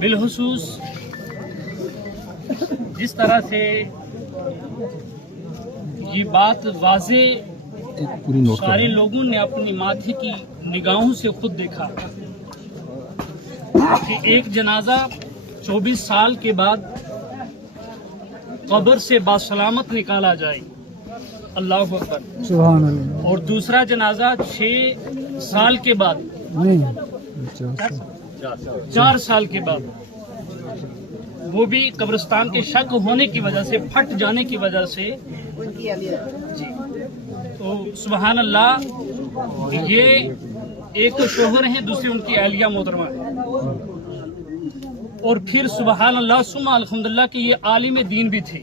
بالخصوص جس طرح سے یہ بات واضح سارے لوگوں نے اپنی ماتھے کی نگاہوں سے خود دیکھا کہ ایک جنازہ 24 سال کے بعد قبر سے باسلامت نکالا جائے، اللہ اکبر، سبحان اللہ، اور دوسرا جنازہ 6 سال کے بعد، 4 سال کے بعد، وہ بھی قبرستان کے شک ہونے کی وجہ سے، پھٹ جانے کی وجہ سے، جی تو سبحان اللہ، یہ ایک تو شوہر ہیں، دوسری ان کی اہلیہ محترمہ ہے، اور پھر سبحان اللہ ثم الحمدللہ کہ یہ عالم دین بھی تھے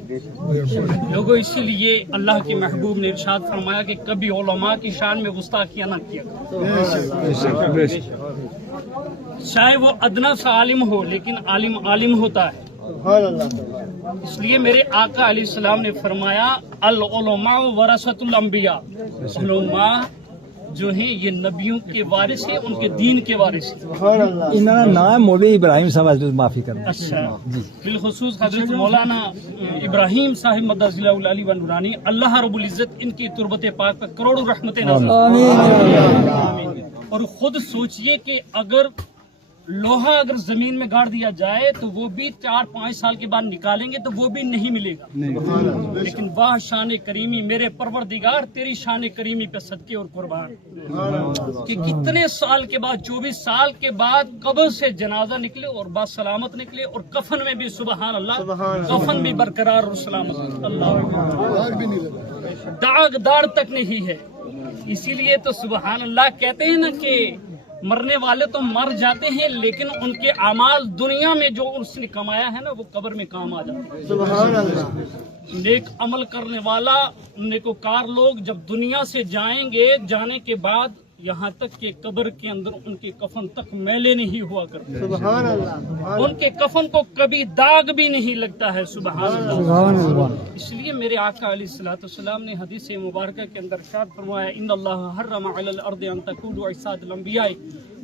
لوگوں، اسی لیے اللہ کے محبوب نے ارشاد فرمایا کہ کبھی علماء کی شان میں گستاخیاں نہ کیا، چاہے وہ ادنا سا عالم ہو لیکن عالم عالم ہوتا ہے۔ اس لیے میرے آقا علیہ السلام نے فرمایا العلماء ورثۃ الانبیاء، علماء جو ہیں یہ نبیوں کے وارث ہیں، ان کے دین کے وارث ہیں۔ انہوں کا نام مولوی ابراہیم صاحب، حضرت معافی کرنا۔ اچھا، بالخصوص حضرت مولانا ابراہیم صاحب مدد اللہ العلی و نورانی، اللہ رب العزت ان کی تربت پاک پر کروڑوں رحمتیں نازل آمین۔ اور خود سوچئے کہ اگر لوہا اگر زمین میں گاڑ دیا جائے تو وہ بھی 4-5 سال کے بعد نکالیں گے تو وہ بھی نہیں ملے گا، لیکن واہ شان کریمی میرے پروردگار، تیری شان کریمی پہ صدقے اور قربان کہ کتنے سال کے بعد، 24 سال کے بعد قبر سے جنازہ نکلے اور باسلامت نکلے، اور کفن میں بھی سبحان اللہ، کفن بھی برقرار اور سلامت، اللہ داغ دار تک نہیں ہے۔ اسی لیے تو سبحان اللہ کہتے ہیں نا کہ مرنے والے تو مر جاتے ہیں لیکن ان کے اعمال دنیا میں جو اس نے کمایا ہے نا وہ قبر میں کام آ جاتے ہیں۔ سبحان اللہ، نیک عمل کرنے والا نیکوکار لوگ جب دنیا سے جائیں گے، جانے کے بعد یہاں تک کہ قبر کے اندر ان کے کفن تک میلے نہیں ہوا کرتے، سبحان اللہ، ان کے کفن کو کبھی داغ بھی نہیں لگتا ہے، سبحان اللہ۔ اس لیے میرے آقا علیہ الصلوۃ والسلام نے حدیث مبارکہ کے اندر ارشاد فرمایا ان اللہ حرم علی الارض ان تکون اجساد الانبیاء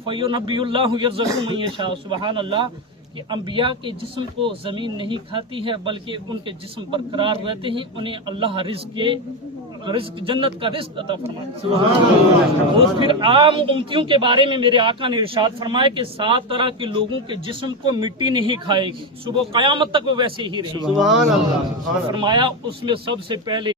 فینبی اللہ یرزق من یشاء، سبحان اللہ، کہ انبیاء کے جسم کو زمین نہیں کھاتی ہے بلکہ ان کے جسم برقرار رہتے ہیں، انہیں اللہ رزق جنت کا رزق عطا فرماتا ہے۔ اور پھر عام امتیوں کے بارے میں میرے آقا نے ارشاد فرمایا کہ 7 طرح کے لوگوں کے جسم کو مٹی نہیں کھائے گی، صبح قیامت تک وہ ویسے ہی رہے گی، فرمایا اس میں سب سے پہلے